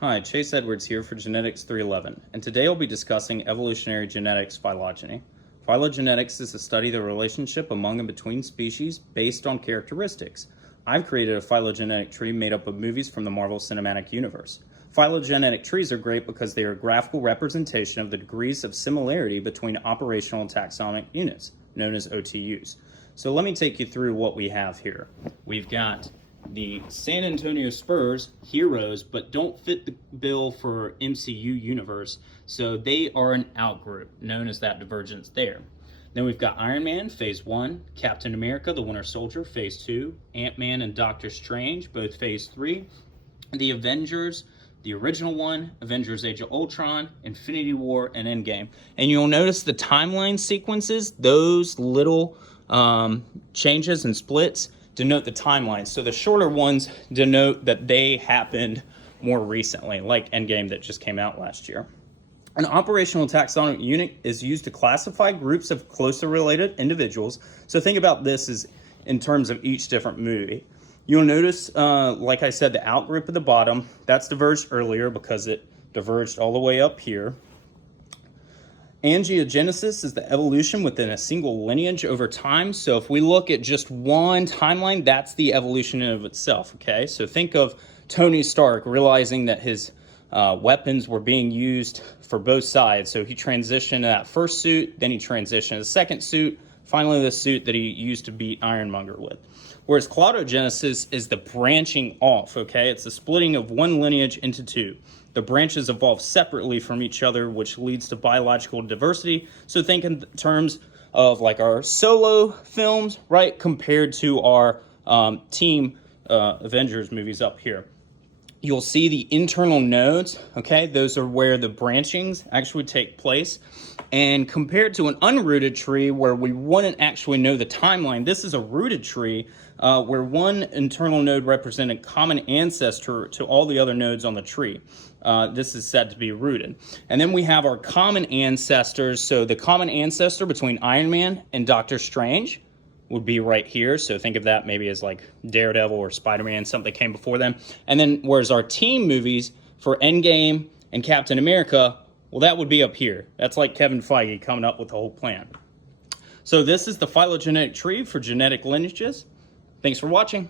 Hi, Chase Edwards here for Genetics 311, and today I'll be discussing Evolutionary Genetics Phylogeny. Phylogenetics is a study of the relationship among and between species based on characteristics. I've created a phylogenetic tree made up of movies from the Marvel Cinematic Universe. Phylogenetic trees are great because they are a graphical representation of the degrees of similarity between operational and taxonomic units, known as OTUs. So let me take you through what we have here. We've got the San Antonio Spurs, heroes, but don't fit the bill for MCU universe, so they are an outgroup, known as that divergence there. Then we've got Iron Man, Phase 1, Captain America, the Winter Soldier, Phase 2, Ant-Man and Doctor Strange, both Phase 3, the Avengers, the original one, Avengers Age of Ultron, Infinity War, and Endgame. And you'll notice the timeline sequences, those little changes and splits denote the timeline. So the shorter ones denote that they happened more recently, like Endgame that just came out last year. An operational taxonomic unit is used to classify groups of closely related individuals. So think about this as in terms of each different movie. You'll notice, like I said, the outgroup at the bottom, that's diverged earlier because it diverged all the way up here. Angiogenesis is the evolution within a single lineage over time. So if we look at just one timeline, that's the evolution in of itself, okay? So think of Tony Stark realizing that his weapons were being used for both sides. So he transitioned to that first suit, then he transitioned to the second suit, finally the suit that he used to beat Ironmonger with. Whereas cladogenesis is the branching off, okay? It's the splitting of one lineage into two. The branches evolve separately from each other, which leads to biological diversity. So think in terms of like our solo films, right, compared to our team Avengers movies up here. You'll see the internal nodes, okay? Those are where the branchings actually take place. And compared to an unrooted tree where we wouldn't actually know the timeline, this is a rooted tree where one internal node represented common ancestor to all the other nodes on the tree. This is said to be rooted. And then we have our common ancestors. So the common ancestor between Iron Man and Doctor Strange would be right here. So think of that maybe as like Daredevil or Spider-Man, something that came before them. And then whereas our team movies for Endgame and Captain America, well, that would be up here. That's like Kevin Feige coming up with the whole plan. So this is the phylogenetic tree for genetic lineages. Thanks for watching.